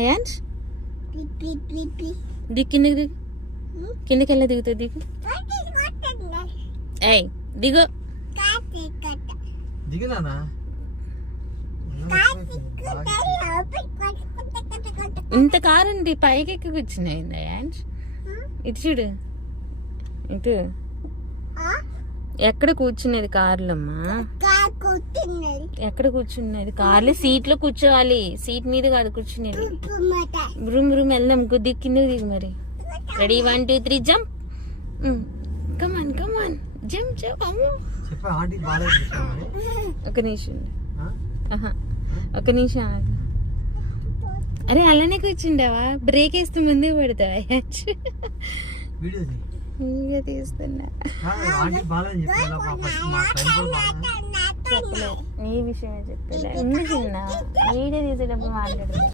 Ions దిగు, కిందకి దిగు, కిందకి వెళ్ళా దిగుతుంది, దిగు. ఏయ్ దిగు. ఇంత కారు ఉంది, పైకి ఎక్కి కూర్చున్నాయి అయాన్స్. ఇటు చూడు, ఇటు ఎక్కడ కూర్చునేది కార్లమ్మా? ఎక్కడ కూర్చున్నది? కార్లో సీట్ లో కూర్చోవాలి, సీట్ మీద కాదు కూర్చునేది. రూమ్ వెళ్దాం, దిగు, కిందకి దిగు మరి. Ready 1 2 3 jump. Come on come on jump jump. అమ్మో ఒక నిమిషం, ఒక నిమిషం ఆగు. అరే అలానే కూర్చుండావా? బ్రేక్ వేస్తూ ముందుకు పెడతావా? వీడియో తీస్తున్నా. చెప్పలే, నీ విషయమే చెప్పలే. చిన్న వీడియో తీసేటప్పుడు మాట్లాడుతున్నా.